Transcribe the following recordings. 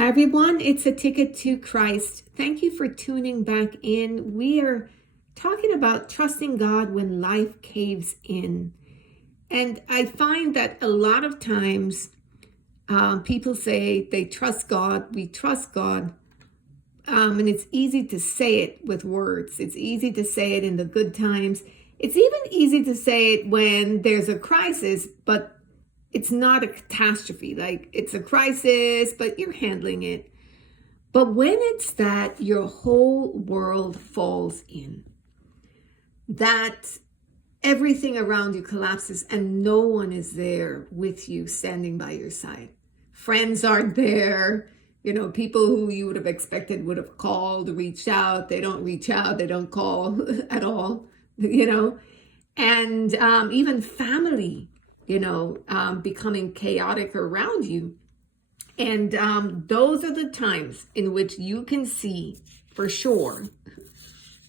Hi everyone, it's A Ticket to Christ. Thank you for tuning back in. We are talking about trusting God when life caves in. And I find that a lot of times people say they trust God, we trust God. And it's easy to say it with words. It's easy to say it in the good times. It's even easy to say it when there's a crisis, but it's not a catastrophe. Like, it's a crisis, but you're handling it. But when it's that your whole world falls in, that everything around you collapses and no one is there with you, standing by your side. Friends aren't there. People who you would have expected would have called, reached out. They don't reach out. They don't call at all, And even family, becoming chaotic around you. And those are the times in which you can see for sure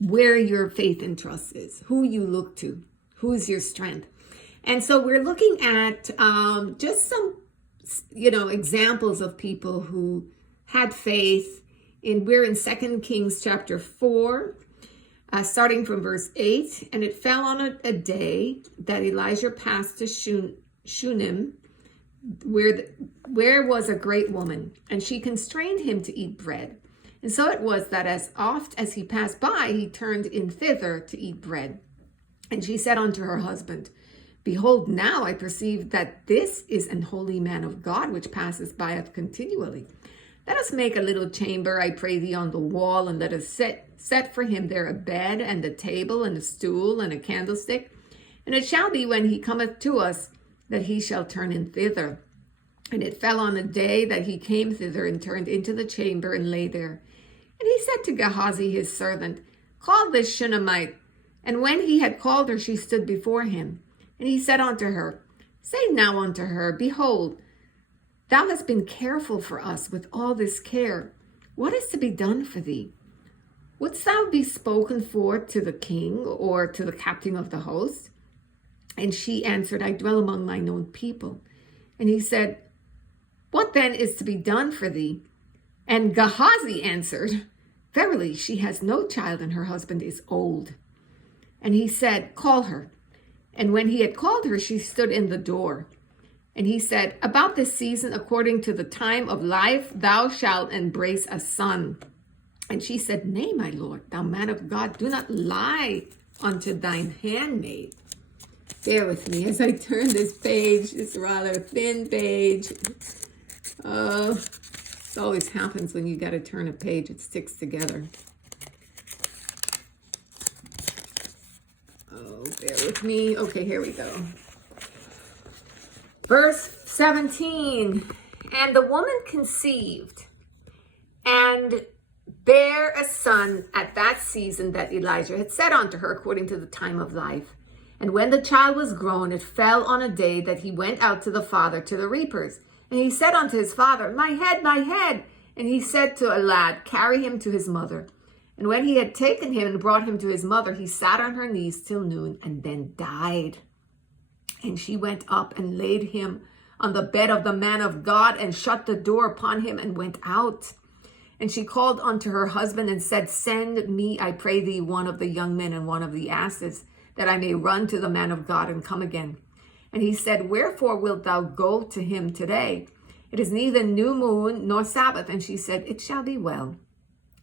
where your faith and trust is, who you look to, who's your strength. And so we're looking at just some, examples of people who had faith. We're in 2 Kings chapter 4, starting from verse 8. And it fell on a day that Elijah passed to Shunammite, where was a great woman, and she constrained him to eat bread. And so it was that as oft as he passed by, he turned in thither to eat bread. And she said unto her husband, Behold, now I perceive that this is an holy man of God, which passes by us continually. Let us make a little chamber, I pray thee, on the wall, and let us set for him there a bed, and a table, and a stool, and a candlestick. And it shall be, when he cometh to us, that he shall turn in thither. And it fell on a day that he came thither, and turned into the chamber, and lay there. And he said to Gehazi his servant, Call this Shunammite. And when he had called her, she stood before him. And he said unto her, Say now unto her, Behold, thou hast been careful for us with all this care. What is to be done for thee? Wouldst thou be spoken for to the king, or to the captain of the host? And she answered, I dwell among mine own people. And he said, What then is to be done for thee? And Gehazi answered, Verily, she has no child, and her husband is old. And he said, Call her. And when he had called her, she stood in the door. And he said, About this season, according to the time of life, thou shalt embrace a son. And she said, Nay, my lord, thou man of God, do not lie unto thine handmaid. Bear with me as I turn this page, this rather thin page. This always happens when you got to turn a page, it sticks together. Oh, bear with me. Okay, here we go. Verse 17, and the woman conceived and bare a son at that season that Elijah had said unto her, according to the time of life. And when the child was grown, it fell on a day that he went out to the father to the reapers. And he said unto his father, My head, my head. And he said to a lad, Carry him to his mother. And when he had taken him and brought him to his mother, he sat on her knees till noon, and then died. And she went up and laid him on the bed of the man of God, and shut the door upon him, and went out. And she called unto her husband, and said, Send me, I pray thee, one of the young men and one of the asses, that I may run to the man of God and come again. And he said, Wherefore wilt thou go to him today? It is neither new moon nor Sabbath. And she said, It shall be well.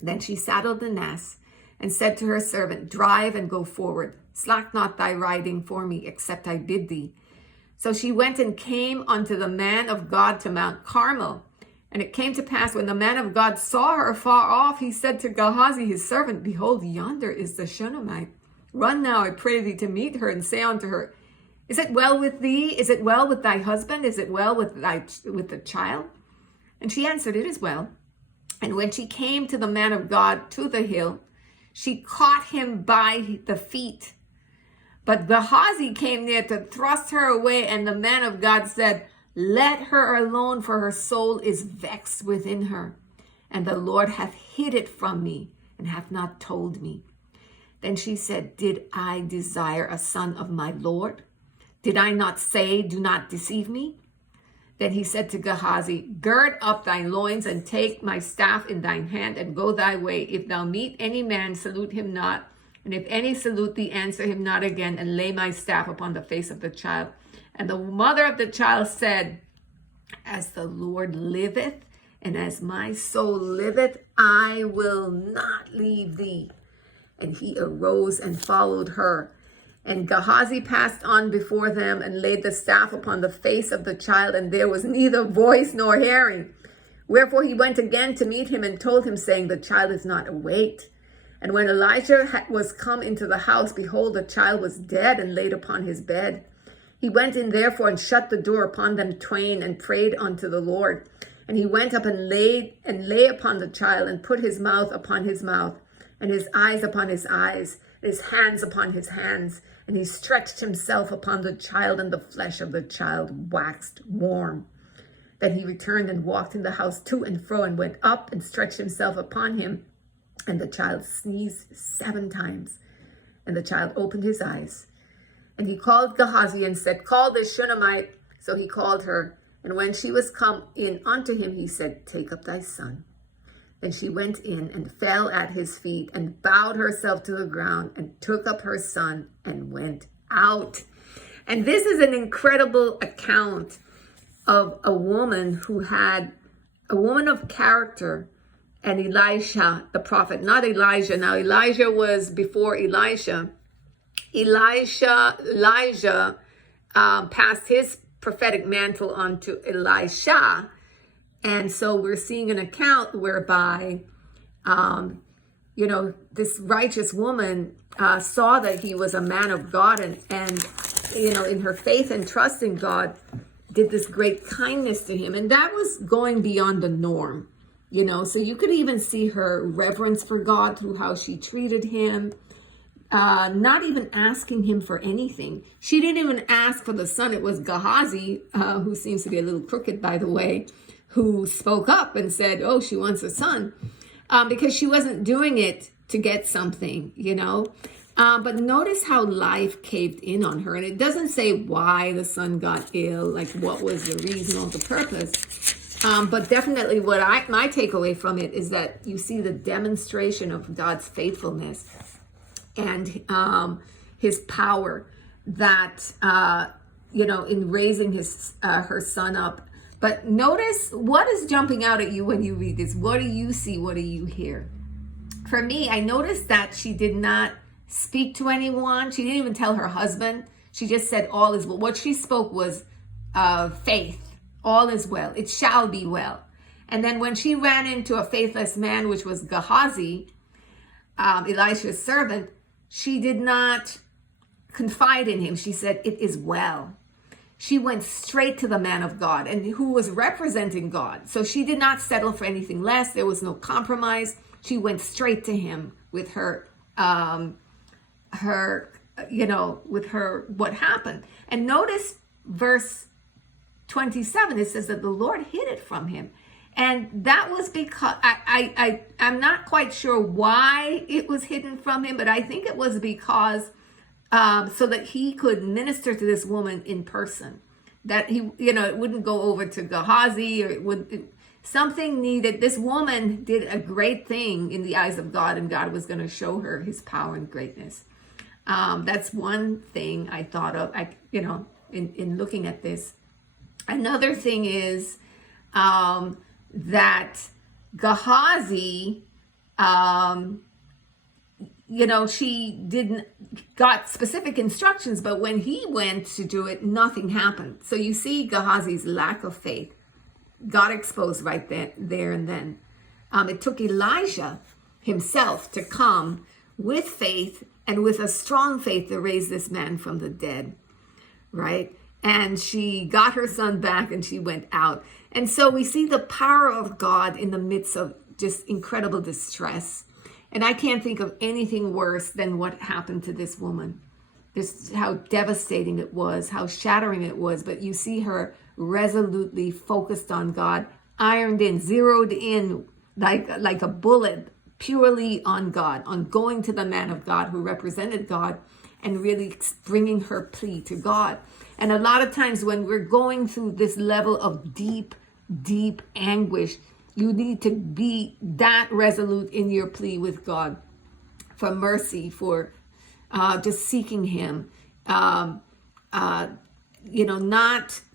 Then she saddled the ass, and said to her servant, Drive and go forward. Slack not thy riding for me, except I bid thee. So she went and came unto the man of God to Mount Carmel. And it came to pass, when the man of God saw her far off, he said to Gehazi his servant, Behold, yonder is the Shunammite. Run now, I pray thee, to meet her, and say unto her, Is it well with thee? Is it well with thy husband? Is it well with the child? And she answered, It is well. And when she came to the man of God to the hill, she caught him by the feet. But Gehazi came near to thrust her away, and the man of God said, Let her alone, for her soul is vexed within her. And the Lord hath hid it from me, and hath not told me. Then she said, Did I desire a son of my Lord? Did I not say, Do not deceive me? Then he said to Gehazi, gird up thy loins and take my staff in thine hand and go thy way. If thou meet any man, salute him not. And if any salute thee, answer him not again, and lay my staff upon the face of the child. And the mother of the child said, as the Lord liveth, and as my soul liveth, I will not leave thee. And he arose and followed her. And Gehazi passed on before them and laid the staff upon the face of the child, and there was neither voice nor hearing. Wherefore he went again to meet him and told him, saying, the child is not awaked. And when Elijah was come into the house, behold, the child was dead and laid upon his bed. He went in therefore and shut the door upon them twain and prayed unto the Lord. And he went up and lay upon the child and put his mouth upon his mouth and his eyes upon his eyes, his hands upon his hands. And he stretched himself upon the child, and the flesh of the child waxed warm. Then he returned and walked in the house to and fro, and went up and stretched himself upon him. And the child sneezed 7 times. And the child opened his eyes. And he called Gehazi and said, call this Shunammite. So he called her. And when she was come in unto him, he said, take up thy son. Then she went in and fell at his feet and bowed herself to the ground and took up her son and went out. And this is an incredible account of a woman a woman of character, and Elisha, the prophet, not Elijah. Now, Elijah was before Elisha. Elijah passed his prophetic mantle on to Elisha. And so we're seeing an account whereby, this righteous woman saw that he was a man of God and in her faith and trust in God, did this great kindness to him. And that was going beyond the norm, so you could even see her reverence for God through how she treated him, not even asking him for anything. She didn't even ask for the son. It was Gehazi, who seems to be a little crooked, by the way, who spoke up and said, oh, she wants a son, because she wasn't doing it to get something, But notice how life caved in on her. And it doesn't say why the son got ill, like what was the reason or the purpose. But definitely my takeaway from it is that you see the demonstration of God's faithfulness and his power that, in raising her son up. But notice what is jumping out at you when you read this. What do you see? What do you hear? For me, I noticed that she did not speak to anyone. She didn't even tell her husband. She just said, all is well. What she spoke was faith. All is well. It shall be well. And then when she ran into a faithless man, which was Gehazi, Elisha's servant, she did not confide in him. She said, it is well. She went straight to the man of God and who was representing God. So she did not settle for anything less. There was no compromise. She went straight to him with what happened. And notice verse 27, it says that the Lord hid it from him. And that was because I'm not quite sure why it was hidden from him, but I think it was because so that he could minister to this woman in person, that it wouldn't go over to Gehazi, or something needed. This woman did a great thing in the eyes of God, and God was going to show her his power and greatness. That's one thing I thought of, in looking at this. Another thing is that Gehazi, she didn't got specific instructions, but when he went to do it, nothing happened. So you see Gehazi's lack of faith got exposed right there and then. It took Elijah himself to come with faith and with a strong faith to raise this man from the dead, right? And she got her son back and she went out. And so we see the power of God in the midst of just incredible distress. And I can't think of anything worse than what happened to this woman. Just how devastating it was, how shattering it was. But you see her resolutely focused on God, ironed in, zeroed in like a bullet, purely on God, on going to the man of God who represented God and really bringing her plea to God. And a lot of times when we're going through this level of deep, deep anguish, you need to be that resolute in your plea with God for mercy, for just seeking him, not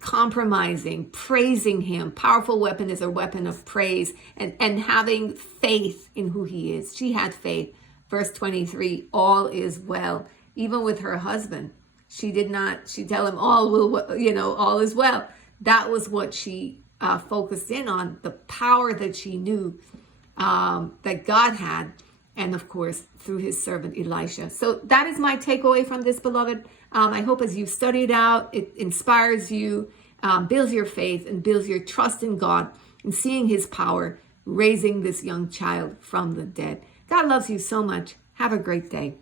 compromising, praising him. Powerful weapon is a weapon of praise, and having faith in who he is. She had faith. Verse 23, all is well. Even with her husband, she tell him all is well. That was what she focused in on, the power that she knew that God had, and of course through his servant Elisha. So that is my takeaway from this, beloved. I hope as you study it out, it inspires you, builds your faith, and builds your trust in God, and seeing his power raising this young child from the dead. God loves you so much. Have a great day.